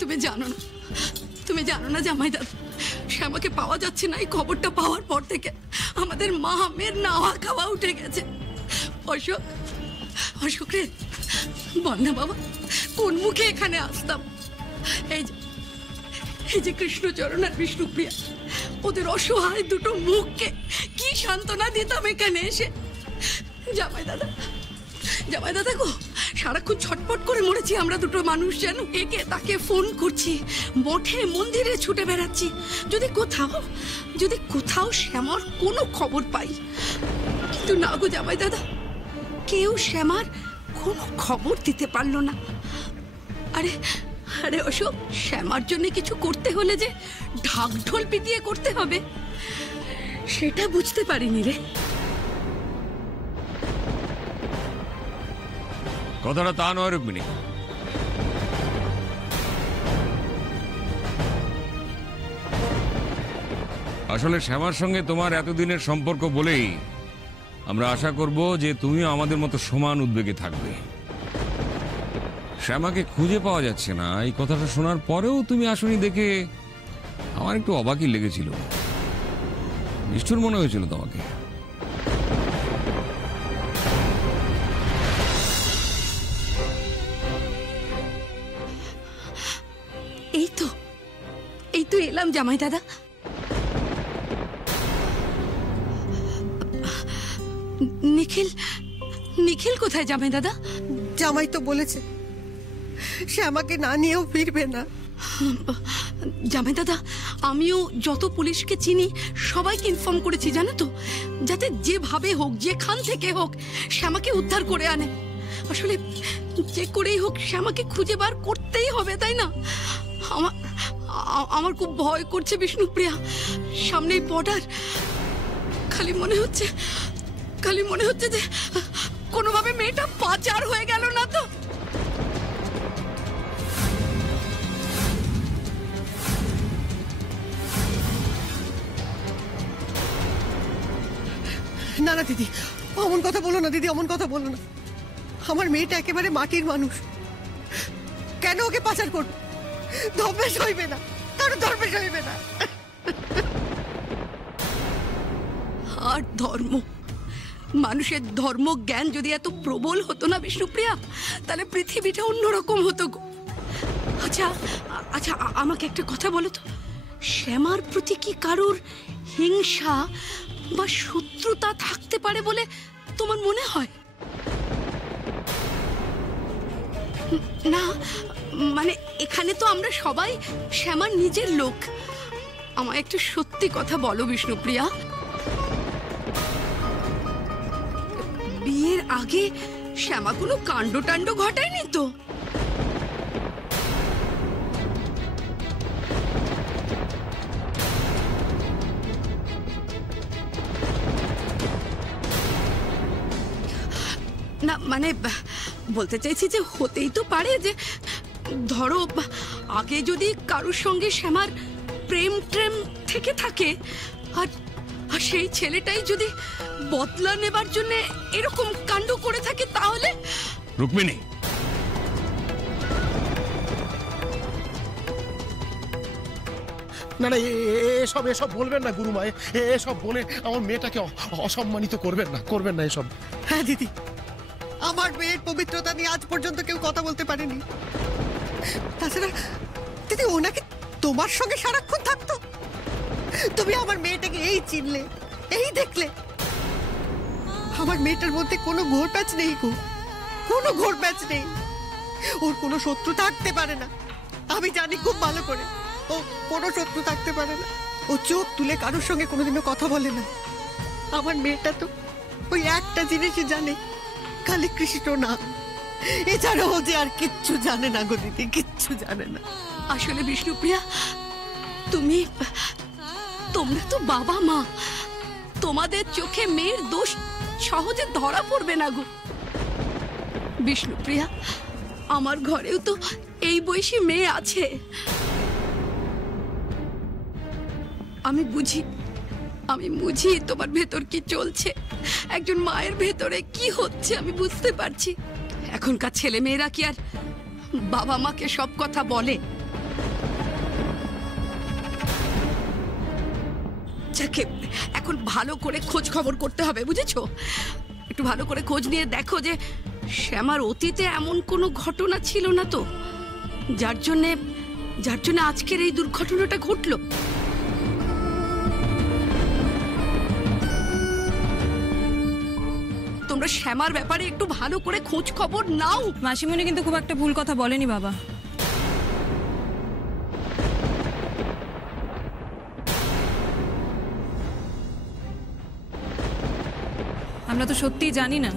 তুমি জানো না জামাই দাদা, শ্যামাকে পাওয়া যাচ্ছে না। এই খবরটা পাওয়ার পর থেকে আমাদের মা মেয়ের নাওয়া খাওয়া উঠে গেছে। অশোক রে, বল না বাবা, কোন মুখে এখানে আসতাম? এই যে কৃষ্ণচরণ আর বিষ্ণুপ্রিয়া, ওদের অসহায় দুটো মুখকে কি সান্ত্বনা দিতাম এখানে এসে। জামাই দাদা গো, সারাক্ষণ ছটপট করে মরেছি আমরা দুটো মানুষ, যেন একে তাকে ফোন করছি, মঠে মন্দিরে ছুটে বেড়াচ্ছি। যদি কোথাও শ্যামার কোনো খবর পাই। কিন্তু না গো জামাই দাদা, কেউ শ্যামার কোনো খবর দিতে পারলো না। আরে অশোক, শ্যামার জন্য কিছু করতে হলে যে ঢাক ঢোল পিটিয়ে করতে হবে, সেটা বুঝতে পারিনি রে। কথাটা তা নয় রুক্মিণী। আসলে শ্যামার সঙ্গে তোমার এতদিনের সম্পর্ক বলেই আমরা আশা করব যে তুমি আমাদের মতো সমান উদ্বেগে থাকবে। শ্যামাকে খুঁজে পাওয়া যাচ্ছে না, এই কথাটা শোনার পরেও তুমি আসনি দেখে আমার একটু অবাকই লেগেছিল। নিষ্ঠুর মনে হয়েছিল তোমাকে। এই তো এলাম জামাই দাদা। নিখিল কোথায় জামাই দাদা? জামাই তো বলেছে সে আমাকে না নিয়েও ফিরবে না। জামাই দাদা, আমিও যত পুলিশকে চিনি সবাইকে ইনফর্ম করেছি, জানো তো, যাতে যেভাবে হোক, যেখান থেকে হোক, শ্যামাকে উদ্ধার করে আনে। আসলে যে করেই হোক শ্যামাকে খুঁজে বার করতেই হবে, তাই না? আমার খুব ভয় করছে বিষ্ণুপ্রিয়া, সামনেই বর্ডার। খালি মনে হচ্ছে যে কোনোভাবে মেয়েটা পাচার হয়ে গেল না তো। না না দিদি, অমন কথা বলো না দিদি, অমন কথা বলো না। আমার মেয়েটা একেবারে মাটির মানুষ, কেন ওকে পাচার করবো? ধর্মেশ হইবে না, কারো ধর্মেশ হইবে না। আর মানুষের ধর্ম জ্ঞান যদি এত প্রবল হতো না বিষ্ণুপ্রিয়া, তাহলে পৃথিবীটা অন্যরকম হতো গো। আচ্ছা আমাকে একটা কথা বলো তো, শ্যামার প্রতি কি কারোর হিংসা বা শত্রুতা থাকতে পারে বলে তোমার মনে হয়? না মানে এখানে তো আমরা সবাই শ্যামার নিজের লোক। আমায় একটু সত্যি কথা বলো বিষ্ণুপ্রিয়া, বিয়ের আগে শ্যামা কোনো কাণ্ড টাণ্ড ঘটায়নি তো? না মানে বলতে চাইছি যে হতেই তো পারে যে ধরো আগে যদি কারোর সঙ্গে শ্যামার প্রেম থেকে থাকে, আর সেই ছেলেটাই যদি বদলা নেবার জন্য এরকম কাণ্ড করে থাকে, তাহলে রুক্মিণী, না না এসব বলবেন না গুরুমা, এসব বলে আমার মেয়েটাকে অসম্মানিত করবেন না এসব। হ্যাঁ দিদি, আমার মেয়ের পবিত্রতা নিয়ে আজ পর্যন্ত কেউ কথা বলতে পারেনি। তাছাড়া দিদি, ওনাকে তোমার সঙ্গে সারাক্ষণ থাকতো, তুমি আমার মেয়েটাকে এই চিনলে, এই দেখলে। আমার মেয়েটার মধ্যে কোনো ঘোর প্যাচ নেই গো, কোনো ঘোর প্যাচ নেই। ওর কোনো শত্রু থাকতে পারে না, আমি জানি খুব ভালো করে। ও কোনো শত্রু থাকতে পারে না। ও চোখ তুলে কারোর সঙ্গে কোনোদিনও কথা বলে না। আমার মেয়েটা তো ওই একটা জিনিসই জানে, খালি কৃষ্ণ না, এছাড়াও যে আর কিচ্ছু জানে না গো দিদি, কিচ্ছু জানে না। আসলে বিষ্ণুপ্রিয়া, তোমরা তো বাবা মা, তোমাদের চোখে মেয়ের দোষ সহজে ধরা পড়বে না গো। বিষ্ণুপ্রিয়া, আমার ঘরেও তো এই বয়সী মেয়ে আছে। আমি বুঝি তোমার ভেতর কি চলছে, একজন মায়ের ভেতরে কি হচ্ছে আমি বুঝতে পারছি। এখনকার ছেলে মেয়েরা কি আর বাবা মাকে সব কথা বলে? যাকে এখন ভালো করে খোঁজ খবর করতে হবে, বুঝেছো? একটু ভালো করে খোঁজ নিয়ে দেখো যে শ্যামার অতীতে এমন কোনো ঘটনা ছিল না তো যার জন্যে আজকের এই দুর্ঘটনাটা ঘটলো। তোমরা শ্যামার ব্যাপারে একটু ভালো করে খোঁজ খবর নাও। মাসিমণি কিন্তু খুব একটা ভুল কথা বলেনি বাবা। আমরা তো সত্যিই জানি না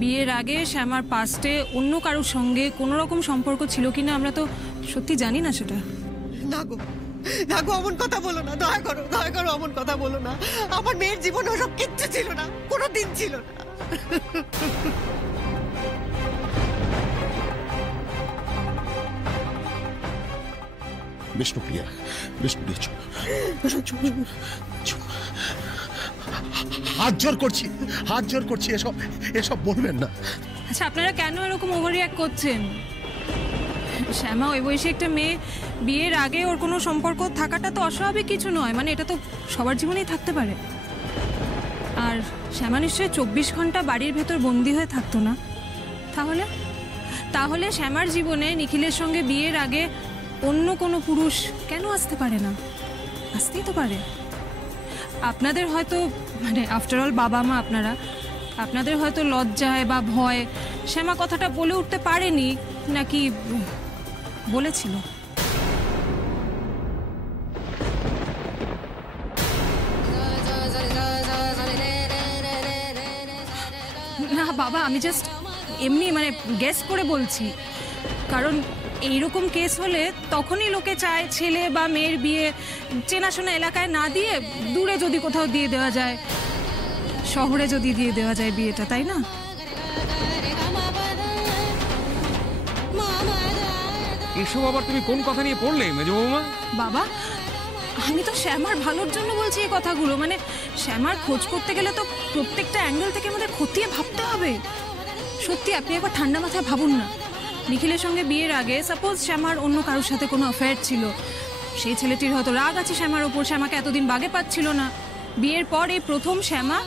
বিয়ের আগে শ্যামার পাস্টে অন্য কারোর সঙ্গে কোনো রকম সম্পর্ক ছিল কিনা, আমরা তো সত্যি জানি না সেটা। না গো, না গো, অমন কথা বলো না, দয়া করো অমন কথা বলো না। আমার মেয়ের জীবনে ওসব কিচ্ছু ছিল না, কোনো দিন ছিল না। বিষ্ণুপ্রিয়া, বিষ্ণুপ্রিয়া চুপ। হাত জোর করছি, এসব বলবেন না। আচ্ছা, আপনারা কেন এরকম ওভার রিঅ্যাক্ট করছেন? শ্যামা ওই বয়সী একটা মেয়ে, বিয়ের আগে ওর কোনো সম্পর্ক থাকাটা তো অস্বাভাবিক কিছু নয়, মানে এটা তো সবার জীবনেই থাকতে পারে। আর শ্যামা নিশ্চয়ই 24 ঘন্টা বাড়ির ভেতর বন্দি হয়ে থাকতো না। তাহলে শ্যামার জীবনে নিখিলের সঙ্গে বিয়ের আগে অন্য কোনো পুরুষ কেন আসতে পারে না? আসতেই তো পারে। আপনাদের হয়তো, মানে আফটার অল বাবা মা আপনাদের হয়তো লজ্জায় বা ভয় শ্যামা কথাটা বলে উঠতে পারেনি, নাকি বলেছিল? না বাবা, আমি জাস্ট এমনি মানে গেস করে বলছি, কারণ এইরকম কেস হলে তখনই লোকে চায় ছেলে বা মেয়ের বিয়ে চেনাশোনা এলাকায় না দিয়ে দূরে যদি কোথাও দিয়ে দেওয়া যায়, শহরে যদি দিয়ে দেওয়া যায় বিয়েটা, তাই না? এসব আবার তুমি কোন কথা নিয়ে পড়লে মেজো বৌমা? বাবা, আমি তো শ্যামার ভালোর জন্য বলছি এই কথাগুলো। মানে শ্যামার খোঁজ করতে গেলে তো প্রত্যেকটা অ্যাঙ্গেল থেকে আমাদের খতিয়ে ভাবতে হবে। সত্যি আপনি একবার ঠান্ডা মাথায় ভাবুন না, নিখিলের সঙ্গে বিয়ের আগে সাপোজ শ্যামার অন্য কারোর সাথে কোনো অ্যাফেয়ার ছিল, সেই ছেলেটির হয়তো রাগ আছে শ্যামার ওপর, শ্যামাকে এতদিন বাগে পাচ্ছিল না। বিয়ের পর এই প্রথম শ্যামা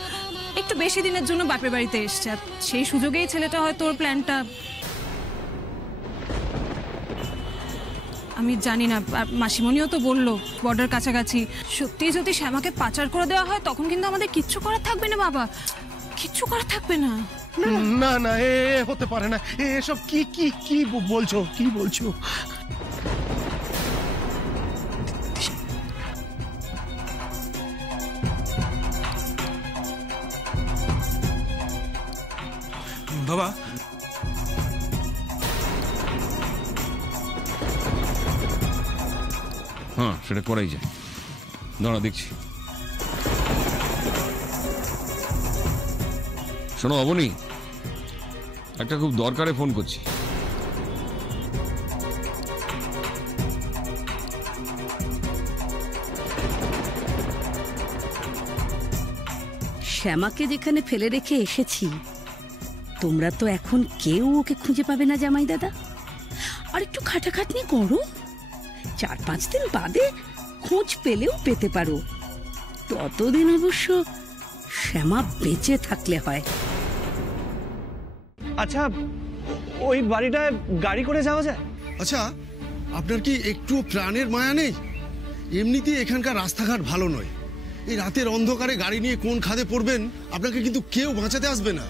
একটু বেশি দিনের জন্য বাপের বাড়িতে এসছে, সেই সুযোগেই ছেলেটা হয়তো ওর প্ল্যানটা, আমি জানি না। মাসিমণিও তো বললো বর্ডার কাছাকাছি। সত্যি যদি শ্যামাকে পাচার করে দেওয়া হয় তখন কিন্তু আমাদের কিচ্ছু করার থাকবে না বাবা, কিচ্ছু করার থাকবে না। না না, এ হতে পারে না। এসব কি বলছো? বাবা, হ্যাঁ, সেটা করাই যায়। দাঁড়া দেখছি। শোনো অবনী, একটা খুব দরকারে ফোন করছি। শ্যামাকে যেখানে ফেলে রেখে এসেছি, তোমরা তো এখন কেউ ওকে খুঁজে পাবে না জামাই দাদা। আর একটু খাটাখাটনি করো, 4-5 দিন বাদে খোঁজ পেলেও পেতে পারো। ততদিন অবশ্য শ্যামা বেঁচে থাকলে হয়। আচ্ছা ওই বাড়িটায় গাড়ি করে যাওয়া যায়? আচ্ছা, আপনার কি একটু প্রাণের মায়া নেই? এমনিতেই এখানকার রাস্তাঘাট ভালো নয়। এই রাতের অন্ধকারে গাড়ি নিয়ে কোন খাদে পড়বেন, আপনাকে কিন্তু কেউ বাঁচাতে আসবে না।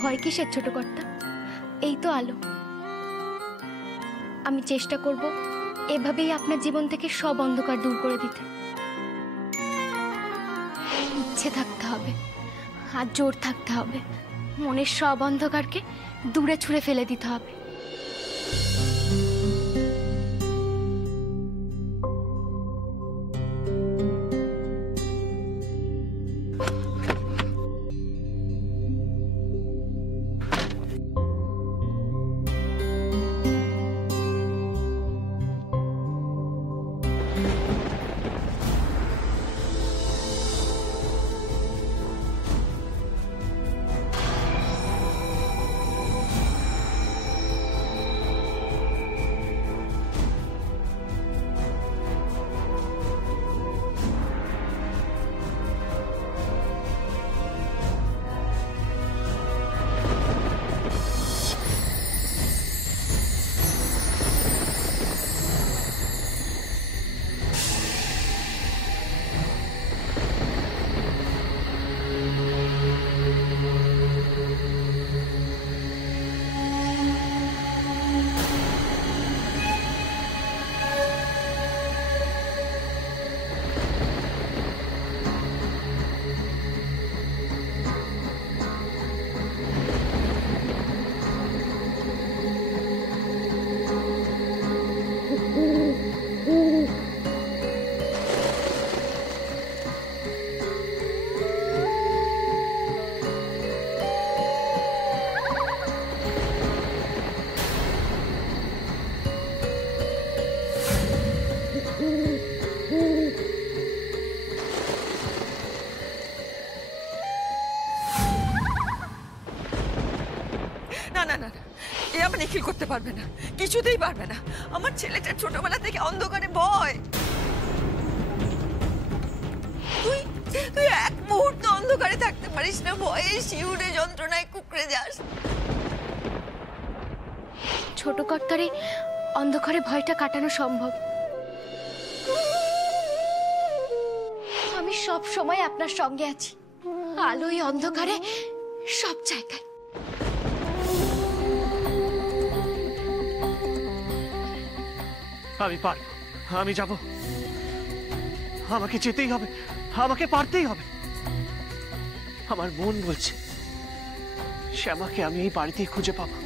ভয় কিসের ছোট কর্তা? এই তো আলো। আমি চেষ্টা করব এভাবেই আপনার জীবন থেকে সব অন্ধকার দূর করে দিতে। ইচ্ছে থাকতে হবে আর জোর থাকতে হবে, মনের সব অন্ধকারকে দূরে ছুঁড়ে ফেলে দিতে হবে। না না না না, এ আমার নিখিল করতে পারবে না, কিছুতেই পারবে না। আমার ছেলেটার ছোটবেলা থেকে অন্ধকারে ভয়। তুই তুই এক মুহূর্ত অন্ধকারে থাকতে পারিস না, ভয়ে শিউরে যন্ত্রণায় কুকড়ে যাস। ছোট কর্তারে অন্ধকারে ভয়টা কাটানো সম্ভব। আমি সব সময় আপনার সঙ্গে আছি, আলোয় অন্ধকারে সব জায়গায়। আমি পারবো, আমি যাব, আমাকে যেতেই হবে, আমাকে পারতেই হবে। আমার মন বলছে শ্যামাকে আমি এই বাড়িতেই খুঁজে পাবো।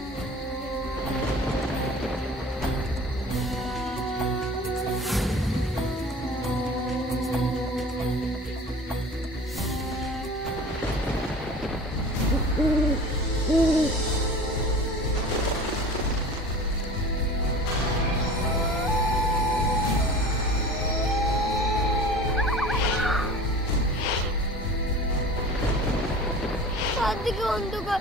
চারদিকে অন্ধকার।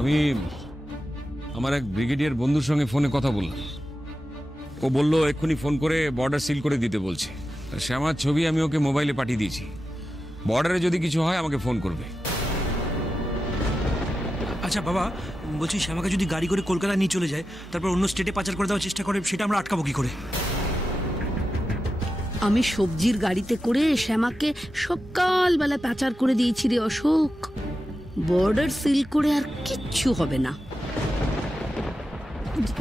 আমি আমার এক ব্রিগেডিয়ার বন্ধুর সঙ্গে ফোনে কথা বললাম। ও বলল এক্ষুনি ফোন করে বর্ডার সিল করে দিতে বলছে। শ্যামার ছবি আমি ওকে মোবাইলে পাঠিয়ে দিয়েছি। বর্ডারে যদি কিছু হয় আমাকে ফোন করবে। আচ্ছা বাবা, বলছি শ্যামাকে যদি গাড়ি করে কলকাতা নিয়ে চলে যায়, তারপর অন্য স্টেটে পাচার করে দেওয়ার চেষ্টা করে, সেটা আমরা আটকাবো কি করে? আমি সবজির গাড়িতে করে শ্যামাকে সকালবেলা পাচার করে দিয়েছি রে অশোক। বর্ডার সিল করে আর কিচ্ছু হবে না।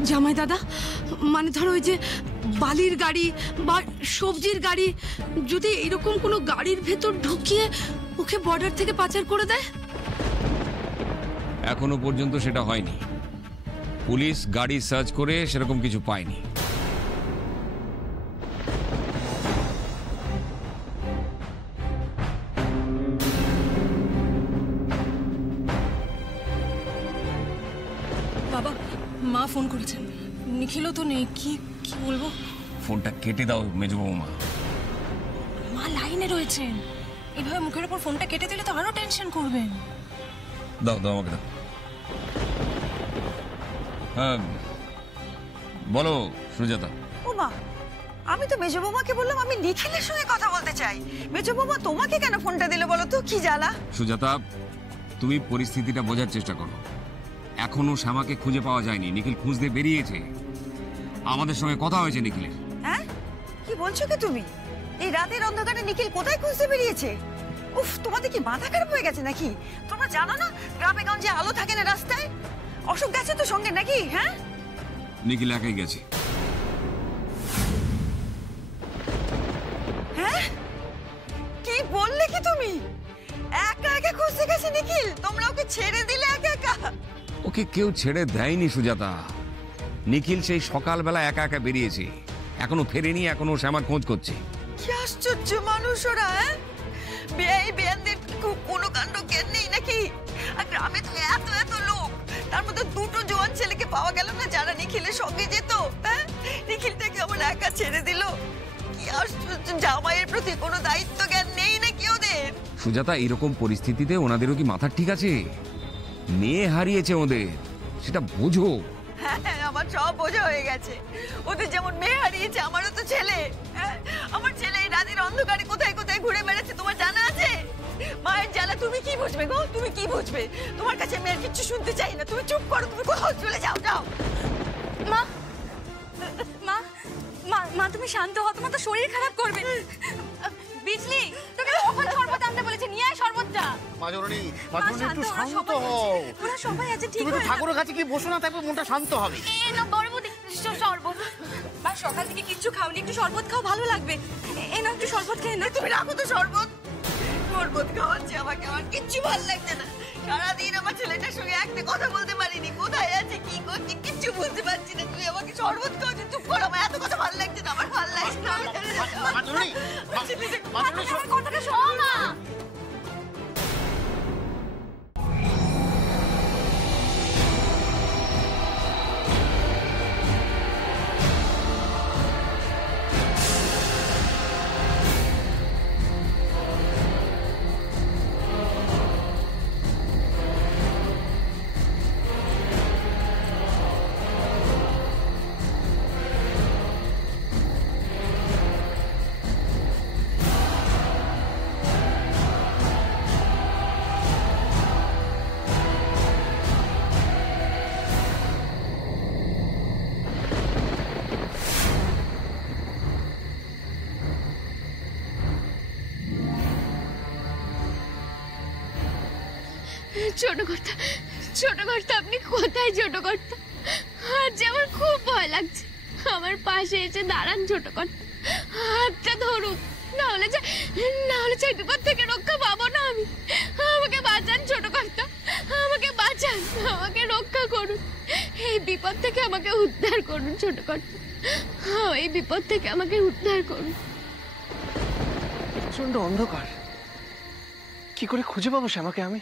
জামাই দাদা, মানে ধরো ওই যে বালির গাড়ি বা সবজির গাড়ি যদি এরকম কোনো গাড়ির ভেতর ঢুকিয়ে ওকে বর্ডার থেকে পাচার করে দেয়। এখনো পর্যন্ত সেটা হয়নি। পুলিশ গাড়ি সার্চ করে সেরকম কিছু পায়নি। বাবা, মা ফোন করেছেন, নিখিলও তো নেই। কি কি বলবো? ফোনটা কেটে দাও মেজ বৌমা। মা লাইনে রয়েছেন, এভাবে মুখের উপর ফোনটা কেটে দিলে তো আরো টেনশন করবেন। দাও দাও আমাকে দাও। হ্যাঁ বলো সুজাতা। ও মা, আমি তো মেজো বৌমাকে বললাম আমি নিখিলের সঙ্গে কথা বলতে চাই। মেজো বৌমা তোমাকে কেন ফোনটা দিল বলো তো, কি জ্বালা? সুজাতা, তুমি পরিস্থিতিটা বোঝার চেষ্টা করো। এখনো শ্যামাকে খুঁজে পাওয়া যায়নি। নিখিল খুঁজতে বেরিয়েছে, আমাদের সঙ্গে কথা হয়েছে নিখিলের। হ্যাঁ, কি বলছো কি তুমি? এই রাতের অন্ধকারে নিখিল কোথায় খুঁজতে বেরিয়েছে? উফ, তোমাদের কি মাথা খারাপ হয়ে গেছে নাকি? তোমরা জানো না গ্রামে গঞ্জে আলো থাকে না রাস্তায়? অশোক গেছে তো সঙ্গে নাকি? হ্যাঁ, নিখিল একাই গেছে। হ্যাঁ, কি বললে কি তুমি? একা একা খুঁজতে গেছে নিখিল? তোমরা ওকে ছেড়ে দিলে একা একা? ওকে কেউ ছেড়ে দেয়নি সুজাতা। নিখিল সেই সকালবেলা একা একা বেরিয়েছে, এখনো ফেরেনি, এখনো শ্যামার খোঁজ করছে। কি আশ্চর্য মানুষ ওরা! হ্যাঁ, বেয়াই বেয়ানদের কোনো কাণ্ড জ্ঞান নেই নাকি? আর গ্রামে তো এত এত লোক, তার মধ্যে দুটো জোয়ান ছেলেকে পাওয়া গেল না যারা নিখিলের সঙ্গে যেত। হ্যাঁ, নিখিলটাকে আমার একা ছেড়ে দিল। কি আশ্চর্য! জামাইয়ের প্রতি কোনো দায়িত্ব জ্ঞান নেই নাকি ওদের? সুজাতা, এরকম পরিস্থিতিতে ওনাদেরও কি মাথা ঠিক আছে? মেয়ে হারিয়েছে ওদের, সেটা বোঝো। হ্যাঁ, আমার সব বোঝা হয়ে গেছে। ওদের যেমন মেয়ে হারিয়েছে, আমারও তো ছেলে। হ্যাঁ, আমার ছেলে এই রাতের অন্ধকারে কোথায় কোথায় ঘুরে বেড়াচ্ছে, তোমার জানা আছে? মায়ের জ্বালা তুমি কি বুঝবে গো? তুমি কি বুঝবে? তোমার কাছে মেয়ের কিচ্ছু শুনতে চাই না। তুমি চুপ করো, তুমি কোথাও চলে যাও। যাও মা মা মা মা তুমি শান্ত হও, তোমার তো শরীর খারাপ করবে। বিজলি, তোকে কখন শরবত আনতে বলেছে? নিয়ে আয় শরবতটা। মাজরণী, একটু ওরা শান্ত সবাই হও। আছে, ওরা সবাই আছে, ঠিক তুমি তো হয়ে ঠাকুরের কাছে কি বসো না, তারপর মনটা শান্ত হবে। এই নাও বড় বৌদি, শরবত। মা সকাল থেকে কিচ্ছু খাওনি, একটু শরবত খাও, ভালো লাগবে। এই নাও একটু শরবত খেয়ে নাও। তুমি রাখো তো শরবত। শরবত খাওয়াচ্ছে আমাকে, আমার কিচ্ছু ভালো লাগছে না। সারাদিন আমার ছেলেটার সঙ্গে একটা কথা বলতে পারিনি, কোথায় আছে কি করছে কিচ্ছু বুঝতে পারছি না। তুই আমাকে শরবত খাওয়াচ্ছিস, চুপ করো। আমার এত কথা ভালো লাগছে না, আমার ভালো লাগছে না। মাজরণী, আমার কথাটা শোনো না। ছোট কর্তা, ছোট কর্তা, আপনি কোথায়? ছোট কর্তা, আজ আমার খুব ভয় লাগছে। আমার পাশে এসে দাঁড়ান ছোট কর্তা, হাতটা ধরুন, না হলে যে বিপদ থেকে রক্ষা পাবো না আমি। আমাকে বাঁচান ছোট কর্তা, আমাকে বাঁচান, আমাকে রক্ষা করুন। এই বিপদ থেকে আমাকে উদ্ধার করুন ছোট কর্তা, এই বিপদ থেকে আমাকে উদ্ধার করুন। প্রচন্ড অন্ধকার, কি করে খুঁজে পাবো শ্যামাকে আমি?